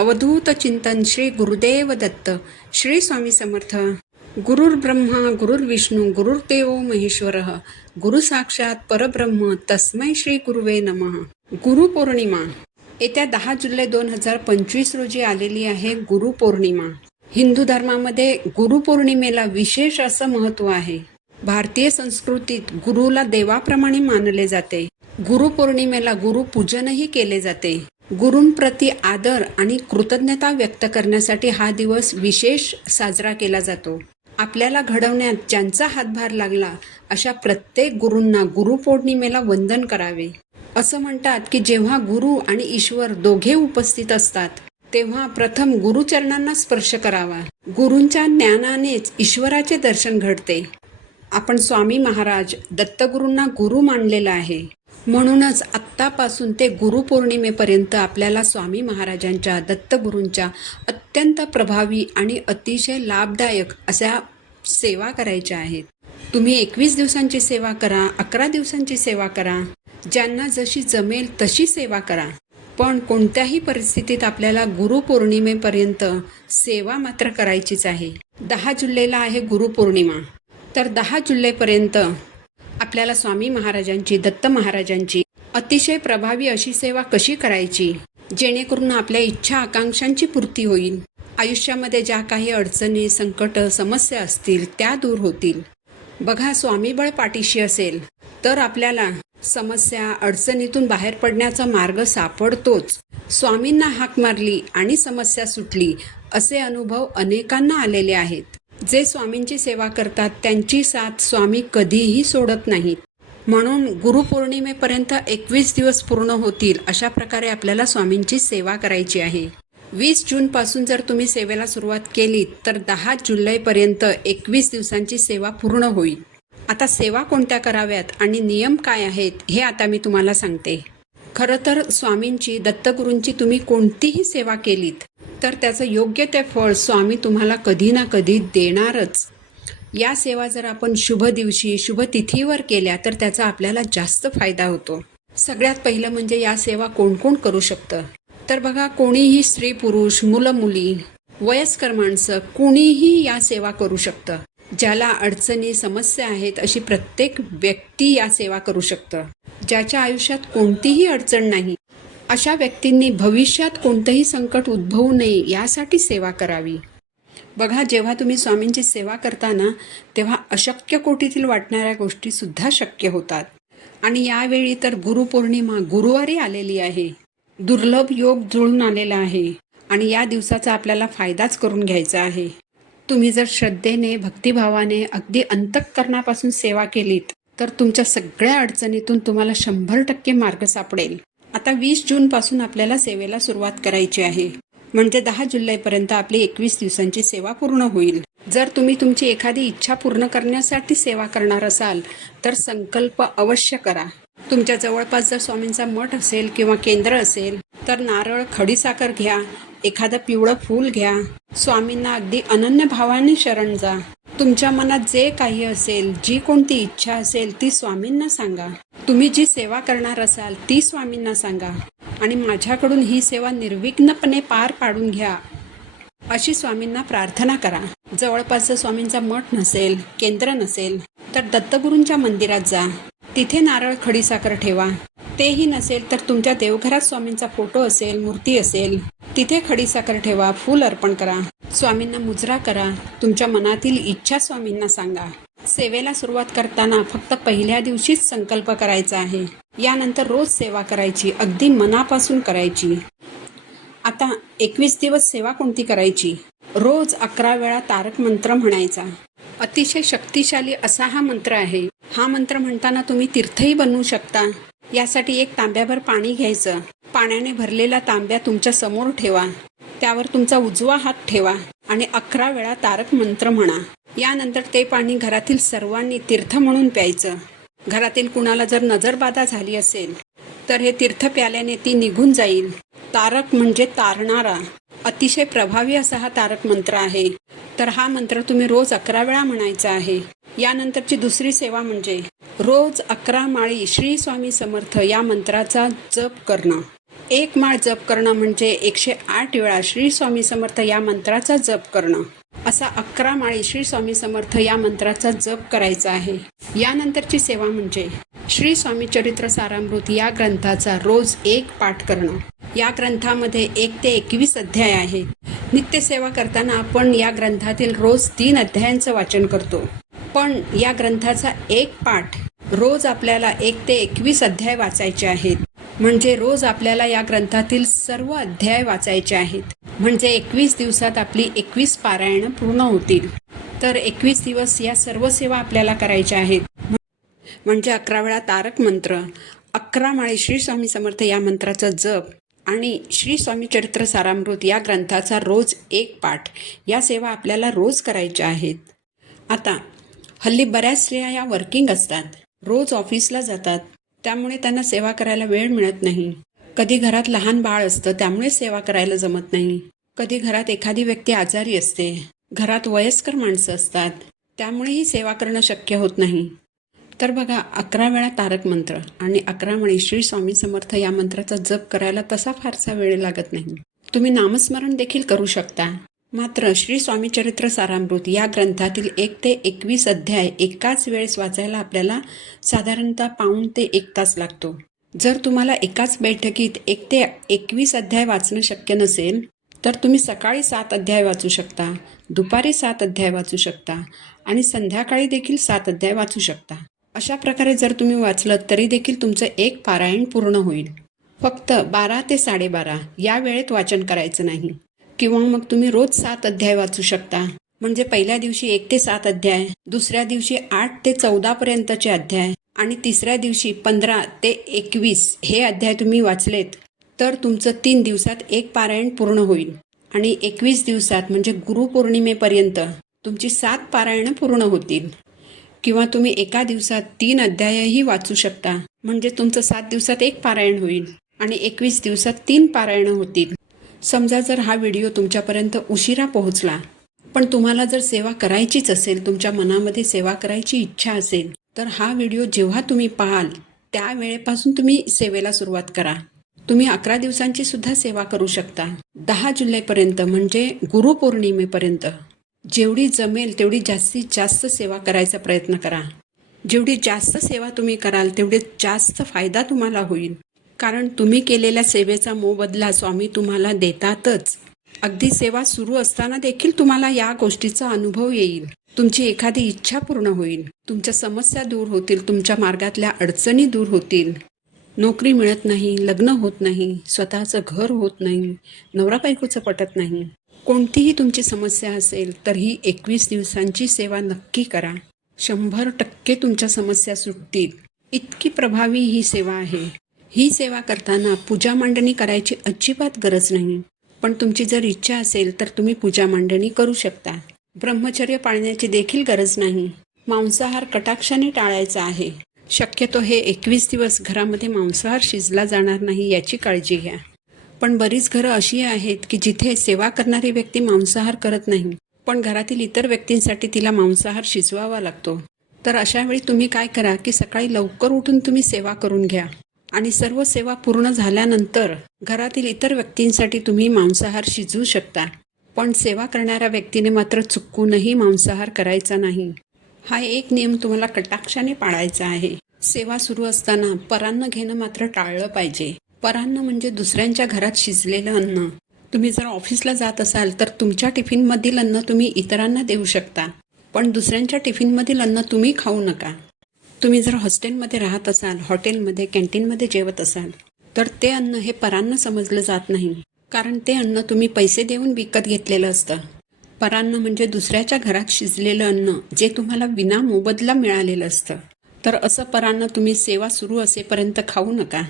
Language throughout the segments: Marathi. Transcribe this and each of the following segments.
अवधूत चिंतन श्री गुरुदेव दत्त श्री स्वामी समर्थ. गुरुर्ब्रह्मा गुरुर्विष्णू गुरुर्देव महेश्वर गुरु साक्षात परब्रह्म तस्मै श्री गुरुवे नमः. गुरुपौर्णिमा येत्या दहा जुलै दोन हजार पंचवीस रोजी आलेली आहे गुरुपौर्णिमा हिंदू धर्मामध्ये गुरुपौर्णिमेला विशेष असं महत्त्व आहे. भारतीय संस्कृतीत गुरुला देवाप्रमाणे मानले जाते. गुरुपौर्णिमेला गुरुपूजनही केले जाते. गुरूंप्रती आदर आणि कृतज्ञता व्यक्त करण्यासाठी हा दिवस विशेष साजरा केला जातो. आपल्याला घडवण्यात ज्यांचा हातभार लागला अशा प्रत्येक गुरूंना गुरुपौर्णिमेला वंदन करावे. असं म्हणतात की जेव्हा गुरु आणि ईश्वर दोघे उपस्थित असतात तेव्हा प्रथम गुरुचरणांना स्पर्श करावा. गुरूंच्या ज्ञानानेच ईश्वराचे दर्शन घडते. आपण स्वामी महाराज दत्तगुरूंना गुरु मानलेला आहे. म्हणूनच आत्तापासून ते गुरुपौर्णिमेपर्यंत आपल्याला स्वामी महाराजांच्या दत्तगुरूंच्या अत्यंत प्रभावी आणि अतिशय लाभदायक अशा सेवा करायच्या आहेत. तुम्ही एकवीस दिवसांची सेवा करा अकरा दिवसांची सेवा करा. ज्यांना जशी जमेल तशी सेवा करा. पण कोणत्याही परिस्थितीत आपल्याला गुरुपौर्णिमेपर्यंत सेवा मात्र करायचीच आहे. दहा जुलैला आहे गुरुपौर्णिमा. तर दहा जुलैपर्यंत आपल्याला स्वामी महाराजांची दत्त महाराजांची अतिशय प्रभावी अशी सेवा कशी करायची? जेणेकरून आपल्या इच्छा आकांक्षांची पूर्ती होईल. आयुष्यामध्ये ज्या काही अडचणी संकट समस्या असतील त्या दूर होतील. बघा स्वामीबळ पाठीशी असेल तर आपल्याला समस्या अडचणीतून बाहेर पडण्याचा मार्ग सापडतोच. स्वामींना हाक मारली आणि समस्या सुटली असे अनुभव अनेकांना आलेले आहेत. जे स्वामींची सेवा करतात त्यांची साथ स्वामी कधीही सोडत नाहीत. म्हणून गुरुपौर्णिमेपर्यंत एकवीस दिवस पूर्ण होतील अशा प्रकारे आपल्याला स्वामींची सेवा करायची आहे. वीस जूनपासून जर तुम्ही सेवेला सुरुवात केली तर दहा जुलैपर्यंत एकवीस दिवसांची सेवा पूर्ण होईल. आता सेवा कोणत्या कराव्यात आणि नियम काय आहेत हे आता मी तुम्हाला सांगते. खरं तर स्वामींची दत्तगुरूंची तुम्ही कोणतीही सेवा केलीत तर त्याचं योग्य ते फळ स्वामी तुम्हाला कधी ना कधी देणारच. या सेवा जर आपण शुभ दिवशी शुभ तिथीवर केल्या तर त्याचा आपल्याला जास्त फायदा होतो. सगळ्यात पहिलं म्हणजे या सेवा कोण कोण करू शकतं? तर बघा कोणीही स्त्री पुरुष मुलं मुली वयस्कर माणसं कोणीही या सेवा करू शकतं. ज्याला अडचणी समस्या आहेत अशी प्रत्येक व्यक्ती या सेवा करू शकतं. ज्याच्या आयुष्यात कोणतीही अडचण नाही अशा व्यक्तींनी भविष्यात कोणतंही संकट उद्भवू नये यासाठी सेवा करावी. बघा जेव्हा तुम्ही स्वामींची सेवा करताना तेव्हा अशक्य कोटीतील वाटणाऱ्या गोष्टीसुद्धा शक्य होतात. आणि यावेळी तर गुरुपौर्णिमा गुरुवारी आलेली आहे. दुर्लभ योग जुळून आलेला आहे. आणि या दिवसाचा आपल्याला फायदाच करून घ्यायचा आहे. तुम्ही जर श्रद्धेने भक्तिभावाने अगदी अंतःकरणापासून सेवा केलीत तर तुमच्या सगळ्या अडचणीतून तुम्हाला शंभर टक्के मार्ग सापडेल. आता वीस जूनपासून आपल्याला सेवेला सुरुवात करायची आहे. म्हणजे दहा जुलैपर्यंत आपली एकवीस दिवसांची सेवा पूर्ण होईल. जर तुम्ही तुमची एखादी इच्छा पूर्ण करण्यासाठी सेवा करणार असाल तर संकल्प अवश्य करा. तुमच्या जवळपास जर स्वामींचा मठ असेल किंवा केंद्र असेल तर नारळ खडीसाखर घ्या एखादं पिवळं फूल घ्या. स्वामींना अगदी अनन्य भावाने शरण जा. तुमच्या मनात जे काही असेल जी कोणती इच्छा असेल ती स्वामींना सांगा. तुम्ही जी सेवा करणार असाल ती स्वामींना सांगा आणि माझ्याकडून ही सेवा निर्विघ्नपणे पार पाडून घ्या. अशी स्वामींना प्रार्थना करा. जवळपास स्वामींचा मठ नसेल केंद्र नसेल तर दत्तगुरूंच्या मंदिरात जा. तिथे नारळ खडीसाखर ठेवा. तेही नसेल तर तुमच्या देवघरात स्वामींचा फोटो असेल मूर्ती असेल तिथे खडीसाखर ठेवा फूल अर्पण करा. स्वामींना मुजरा करा. तुमच्या मनातील इच्छा स्वामींना सांगा. सेवेला सुरुवात करताना फक्त पहिल्या दिवशीच संकल्प करायचा आहे. यानंतर रोज सेवा करायची अगदी मनापासून करायची. आता एकवीस दिवस सेवा कोणती करायची? रोज अकरा वेळा तारक मंत्र म्हणायचा. अतिशय शक्तिशाली असा हा मंत्र आहे. हा मंत्र म्हणताना तुम्ही तीर्थही बनवू शकता. यासाठी एक तांब्याभर पाणी घ्यायचं. पाण्याने भरलेला तांब्या तुमच्यासमोर ठेवा. त्यावर तुमचा उजवा हात ठेवा आणि अकरा वेळा तारक मंत्र म्हणा. यानंतर ते पाणी घरातील सर्वांनी तीर्थ म्हणून प्यायचं. घरातील कुणाला जर नजरबाधा झाली असेल तर हे तीर्थ प्याल्याने ती निघून जाईल. तारक म्हणजे तारणारा. अतिशय प्रभावी असा हा तारक मंत्र आहे. तर हा मंत्र तुम्ही रोज अकरा वेळा म्हणायचा आहे. यानंतरची दुसरी सेवा म्हणजे रोज अकरा माळी श्री स्वामी समर्थ या मंत्राचा जप करणं. एक माळ जप करणं म्हणजे एकशे आठ वेळा श्री स्वामी समर्थ या मंत्राचा जप करणं. असा अकरा माळी श्री स्वामी समर्थ या मंत्राचा जप करायचा आहे. यानंतरची सेवा म्हणजे श्री स्वामी चरित्र सारामृत या ग्रंथाचा रोज एक पाठ करणं. या ग्रंथामध्ये एक ते एकवीस अध्याय आहेत. नित्यसेवा करताना आपण या ग्रंथातील रोज तीन अध्यायांचं वाचन करतो. पण या ग्रंथाचा एक पाठ रोज आपल्याला एक ते एकवीस अध्याय वाचायचे आहेत. म्हणजे रोज आपल्याला या ग्रंथातील सर्व अध्याय वाचायचे आहेत. म्हणजे एकवीस दिवसात आपली एकवीस पारायणं पूर्ण होतील. तर एकवीस दिवस या सर्व सेवा आपल्याला करायच्या आहेत. म्हणजे अकरा वेळा तारक मंत्र अकरा माळी श्री स्वामी समर्थ या मंत्राचा जप आणि श्री स्वामी चरित्र सारामृत या ग्रंथाचा रोज एक पाठ या सेवा आपल्याला रोज करायच्या आहेत. आता हल्ली बऱ्याच स्त्रिया या वर्किंग असतात. रोज ऑफिसला जातात. त्यामुळे त्यांना सेवा करायला वेळ मिळत नाही. कधी घरात लहान बाळ असतं त्यामुळे सेवा करायला जमत नाही. कधी घरात एखादी व्यक्ती आजारी असते घरात वयस्कर माणसं असतात त्यामुळेही सेवा करणं शक्य होत नाही. तर बघा अकरा वेळा तारक मंत्र आणि अकरा मणी श्री स्वामी समर्थ या मंत्राचा जप करायला तसा फारसा वेळ लागत नाही. तुम्ही नामस्मरण देखील करू शकता. मात्र श्री स्वामी चरित्र सारामृत या ग्रंथातील एक ते एकवीस अध्याय एकाच वेळेस वाचायला आपल्याला साधारणतः पाऊण ते एक तास लागतो. जर तुम्हाला एकाच बैठकीत एक ते एकवीस अध्याय वाचणं शक्य नसेल तर तुम्ही सकाळी सात अध्याय वाचू शकता दुपारी सात अध्याय वाचू शकता आणि संध्याकाळी देखील सात अध्याय वाचू शकता. अशा प्रकारे जर तुम्ही वाचलं तरी देखील तुमचं एक पारायण पूर्ण होईल. फक्त बारा ते साडेबारा या वेळेत वाचन करायचं नाही. किंवा मग तुम्ही रोज सात अध्याय वाचू शकता. म्हणजे पहिल्या दिवशी एक ते सात अध्याय दुसऱ्या दिवशी आठ ते चौदापर्यंतचे अध्याय आणि तिसऱ्या दिवशी पंधरा ते एकवीस हे अध्याय तुम्ही वाचलेत तर तुमचं तीन दिवसात एक पारायण पूर्ण होईल. आणि एकवीस दिवसात म्हणजे गुरुपौर्णिमेपर्यंत तुमची सात पारायणं पूर्ण होतील. किंवा तुम्ही एका दिवसात तीन अध्यायही वाचू शकता. म्हणजे तुमचं सात दिवसात एक पारायण होईल आणि एकवीस दिवसात तीन पारायणं होतील. समजा जर हा व्हिडिओ तुमच्यापर्यंत उशिरा पोहोचला पण तुम्हाला जर सेवा करायचीच असेल तुमच्या मनामध्ये सेवा करायची इच्छा असेल तर हा व्हिडिओ जेव्हा तुम्ही पाहाल त्या वेळेपासून तुम्ही सेवेला सुरुवात करा. तुम्ही अकरा दिवसांची सुद्धा सेवा करू शकता. दहा जुलैपर्यंत म्हणजे गुरुपौर्णिमेपर्यंत. जेवढी जमेल तेवढी जास्तीत जास्त सेवा करायचा प्रयत्न करा. जेवढी जास्त सेवा तुम्ही कराल तेवढे जास्त फायदा तुम्हाला होईल. कारण तुम्ही केलेल्या सेवेचा मोबदला स्वामी तुम्हाला देतातच. अगदी सेवा सुरू असताना देखील तुम्हाला या गोष्टीचा अनुभव येईल. तुमची एखादी इच्छा पूर्ण होईल तुमच्या समस्या दूर होतील तुमच्या मार्गातल्या अडचणी दूर होतील. नोकरी मिळत नाही लग्न होत नाही स्वतःचं घर होत नाही नवरा बायकोचं पटत नाही. कोणतीही तुमची समस्या असेल तर ही एकवीस दिवसांची सेवा नक्की करा. शंभर टक्के तुमच्या समस्या सुटतील. इतकी प्रभावी ही सेवा आहे. ही सेवा करताना पूजा मांडणी करायची अजिबात गरज नाही. पण तुमची जर इच्छा असेल तर तुम्ही पूजा मांडणी करू शकता. ब्रह्मचर्य पाळण्याची देखील गरज नाही. मांसाहार कटाक्षाने टाळायचा आहे. शक्यतो हे एकवीस दिवस घरामध्ये मांसाहार शिजला जाणार नाही याची काळजी घ्या. पण बरीच घरं अशी आहेत की जिथे सेवा करणारी व्यक्ती मांसाहार करत नाही पण घरातील इतर व्यक्तींसाठी तिला मांसाहार शिजवावा लागतो. तर अशा वेळी तुम्ही काय करा की सकाळी लवकर उठून तुम्ही सेवा करून घ्या. आणि सर्व सेवा पूर्ण झाल्यानंतर घरातील इतर व्यक्तींसाठी तुम्ही मांसाहार शिजवू शकता. पण सेवा करणाऱ्या व्यक्तीने मात्र चुकूनही मांसाहार करायचा नाही. हा एक नियम तुम्हाला कटाक्षाने पाळायचा आहे. सेवा सुरू असताना परान्न घेणं मात्र टाळलं पाहिजे. परान्न म्हणजे दुसऱ्यांच्या घरात शिजलेलं अन्न. तुम्ही जर ऑफिसला जात असाल तर तुमच्या टिफिनमधील अन्न तुम्ही इतरांना देऊ शकता. पण दुसऱ्यांच्या टिफिनमधील अन्न तुम्ही खाऊ नका. तुम्ही जर हॉस्टेलमध्ये राहत असाल हॉटेलमध्ये कॅन्टीनमध्ये जेवत असाल तर ते अन्न हे परान्न समजलं जात नाही. कारण ते अन्न तुम्ही पैसे देऊन विकत घेतलेलं असतं. परान्न म्हणजे दुसऱ्याच्या घरात शिजलेलं अन्न जे तुम्हाला विना मोबदला मिळालेलं असतं. तर असं परान्न तुम्ही सेवा सुरू असेपर्यंत खाऊ नका.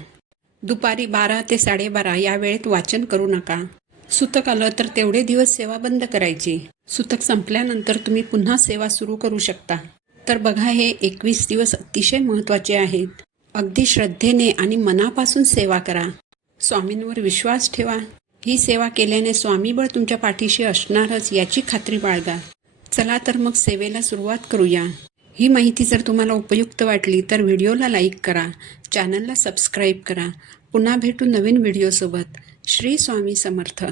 दुपारी बारा ते साडेबारा या वेळेत वाचन करू नका. सुतक आलं तर तेवढे दिवस सेवा बंद करायची. सुतक संपल्यानंतर तुम्ही पुन्हा सेवा सुरू करू शकता. तर बघा हे एकवीस दिवस अतिशय महत्त्वाचे आहेत. अगदी श्रद्धेने आणि मनापासून सेवा करा. स्वामींवर विश्वास ठेवा. ही सेवा केल्याने स्वामीबळ तुमच्या पाठीशी असणारच याची खात्री बाळगा. चला तर मग सेवेला सुरुवात करूया. ही माहिती जर तुम्हाला उपयुक्त वाटली तर व्हिडिओला लाईक करा चॅनलला सबस्क्राईब करा. पुन्हा भेटू नवीन व्हिडिओसोबत. श्री स्वामी समर्थ.